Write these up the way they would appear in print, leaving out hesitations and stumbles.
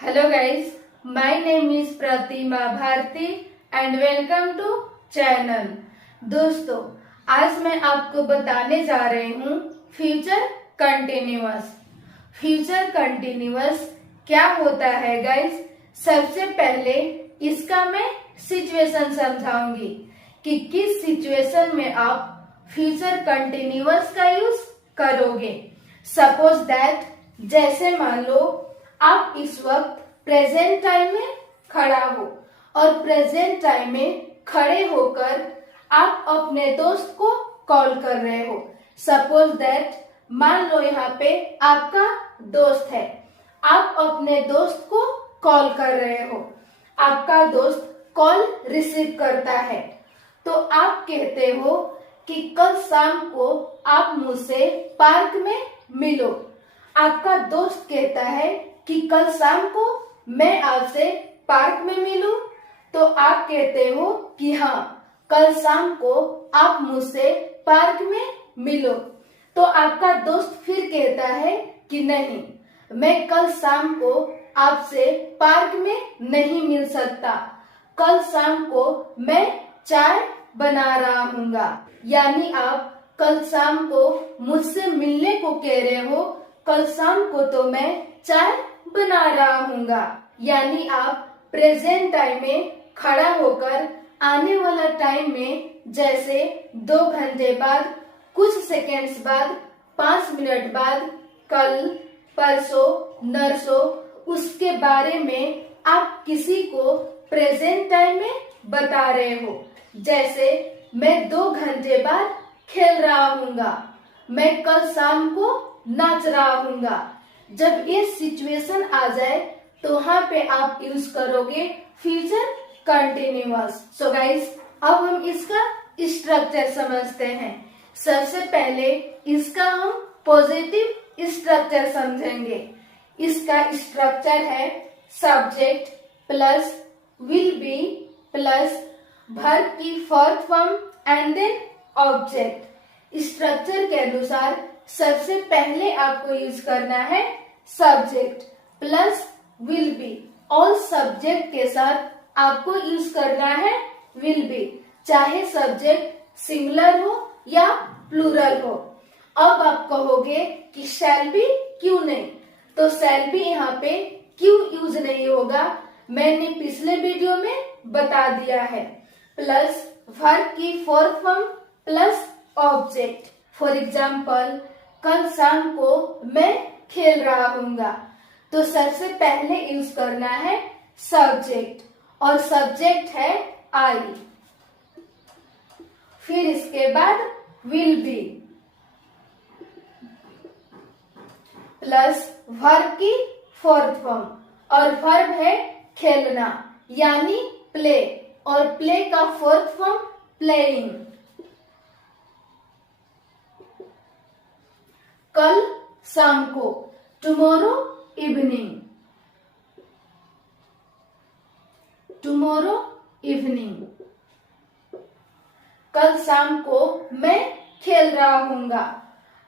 Hello guys, my name is Pratima Bharti and welcome to channel। दोस्तों, आज मैं आपको बताने जा रही हूँ फ्यूचर कंटिन्यूअस। फ्यूचर कंटिन्यूअस क्या होता है गाइस? सबसे पहले इसका मैं सिचुएशन समझाऊंगी कि किस सिचुएशन में आप फ्यूचर कंटिन्यूअस का यूज करोगे। सपोज दैट, जैसे मान लो आप इस वक्त प्रेजेंट टाइम में खड़ा हो और प्रेजेंट टाइम में खड़े होकर आप अपने दोस्त को कॉल कर रहे हो। सपोज दैट, मान लो यहाँ पे आपका दोस्त है, आप अपने दोस्त को कॉल कर रहे हो, आपका दोस्त कॉल रिसीव करता है तो आप कहते हो कि कल शाम को आप मुझसे पार्क में मिलो। आपका दोस्त कहता है कि कल शाम को मैं आपसे पार्क में मिलूं, तो आप कहते हो कि हाँ, कल शाम को आप मुझसे पार्क में मिलो। तो आपका दोस्त फिर कहता है कि नहीं, मैं कल शाम को आपसे पार्क में नहीं मिल सकता, कल शाम को मैं चाय बना रहा हूँगा। यानी आप कल शाम को मुझसे मिलने को कह रहे हो, कल शाम को तो मैं चाय बना रहा हूँगा। यानी आप प्रेजेंट टाइम में खड़ा होकर आने वाला टाइम में, जैसे 2 घंटे बाद, कुछ सेकेंड्स बाद, 5 मिनट बाद, कल, परसों, नरसों, उसके बारे में आप किसी को प्रेजेंट टाइम में बता रहे हो। जैसे मैं 2 घंटे बाद खेल रहा हूँगा, मैं कल शाम को नाच रहा हूँगा। जब ये सिचुएशन आ जाए तो वहाँ पे आप यूज करोगे फ्यूचर कंटिन्यूअस। सो गाइस, अब हम इसका स्ट्रक्चर समझते हैं। सबसे पहले इसका हम पॉजिटिव स्ट्रक्चर समझेंगे। इसका स्ट्रक्चर है subject plus will be plus verb की fourth form and then object. Structure के अनुसार सबसे पहले आपको यूज करना है subject plus will be. All subject के साथ आपको यूज करना है विल बी, चाहे सब्जेक्ट सिंगुलर हो या प्लूरल हो। अब आप कहोगे कि शैल बी क्यों नहीं? तो शैल बी यहाँ पे क्यों यूज नहीं होगा, मैंने पिछले वीडियो में बता दिया है। प्लस वर्ब की fourth form plus object. For example, कल शाम को मैं खेल रहा हूँगा, तो सबसे पहले यूज करना है सब्जेक्ट और सब्जेक्ट है आई। फिर इसके बाद विल बी प्लस वर्ब की फोर्थ फॉर्म और वर्ब है खेलना यानी प्ले, और प्ले का फोर्थ फॉर्म प्लेइंग। कल शाम को टुमारो इवनिंग, टुमारो इवनिंग। कल शाम को मैं खेल रहा हूँगा,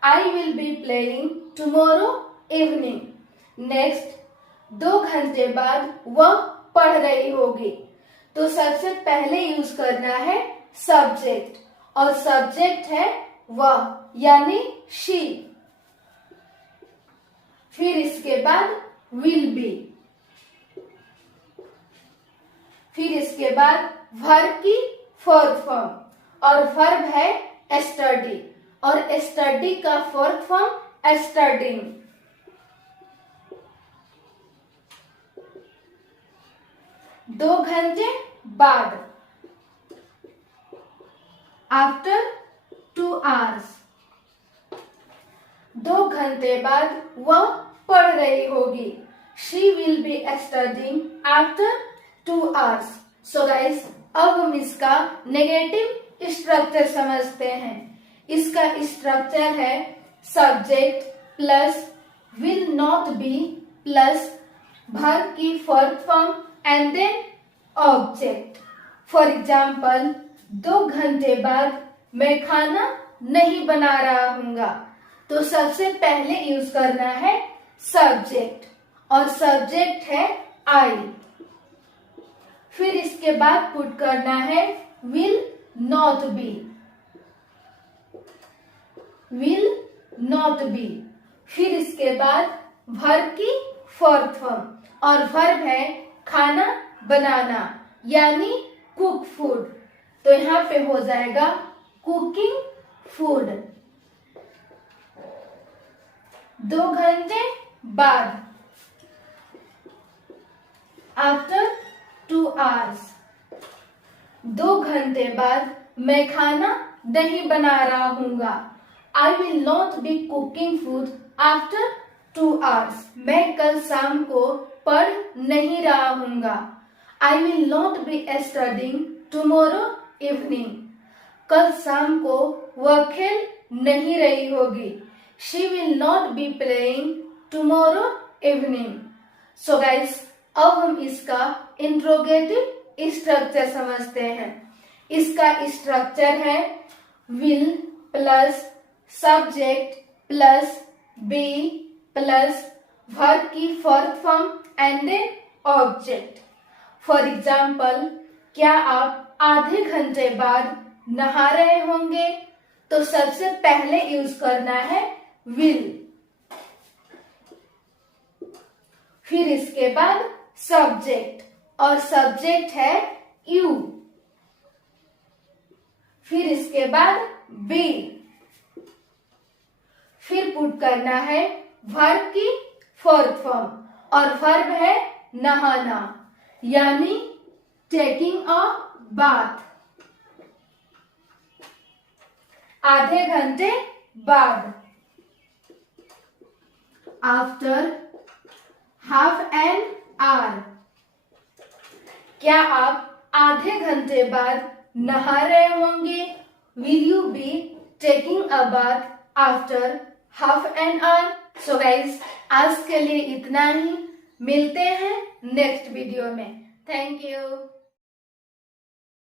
I will be playing tomorrow evening. Next, 2 घंटे बाद वह पढ़ रही होगी, तो सबसे पहले यूज करना है सब्जेक्ट और सब्जेक्ट है वह यानी शी। फिर इसके बाद विल बी, फिर इसके बाद वर्ब की फोर्थ फॉर्म और वर्ब है स्टडी और स्टडी का फोर्थ फॉर्म स्टडिंग। दो घंटे बाद, आफ्टर 2 hours। 2 घंटे बाद वह पढ़ रही होगी, she will be studying after 2 hours। So guys, अब हम इसका नेगेटिव स्ट्रक्चर समझते हैं। इसका स्ट्रक्चर है subject plus will not be plus verb की fourth form and then object. For example, 2 घंटे बाद मैं खाना नहीं बना रहा हूँगा, तो सबसे पहले यूज करना है सब्जेक्ट और सब्जेक्ट है आई। फिर इसके बाद पुट करना है will not B, will not B. फिर इसके बाद वर्ब की फोर्थ फॉर्म, और वर्ब है खाना बनाना यानी कुक फूड, तो यहाँ पे हो जाएगा कुकिंग फूड। 2 घंटे बाद, आफ्टर 2 hours। 2 घंटे बाद मैं खाना नहीं बना रहा हूँगा। I will not be cooking food after 2 hours। मैं कल शाम को पढ़ नहीं रहा हूँगा। I will not be studying tomorrow evening. कल शाम को वह खेल नहीं रही होगी। She will not be playing tomorrow evening. So guys, अब हम इसका इंट्रोगेटिव स्ट्रक्चर समझते हैं। इसका स्ट्रक्चर है will plus subject plus be plus verb की fourth form and then object. For example, क्या आप आधे घंटे बाद नहा रहे होंगे? तो सबसे पहले यूज करना है विल। फिर इसके बाद सब्जेक्ट, और सब्जेक्ट है यू। फिर इसके बाद बी। फिर पुट करना है वर्ब की फोर्थ फॉर्म, और वर्ब है नहाना यानी टेकिंग अ बाथ। आधे घंटे बाद, आफ्टर हाफ एन आवर। क्या आप आधे घंटे बाद नहा रहे होंगे? Will you be taking a bath after half an hour? So guys, आज के लिए इतना ही। मिलते हैं नेक्स्ट वीडियो में। Thank you.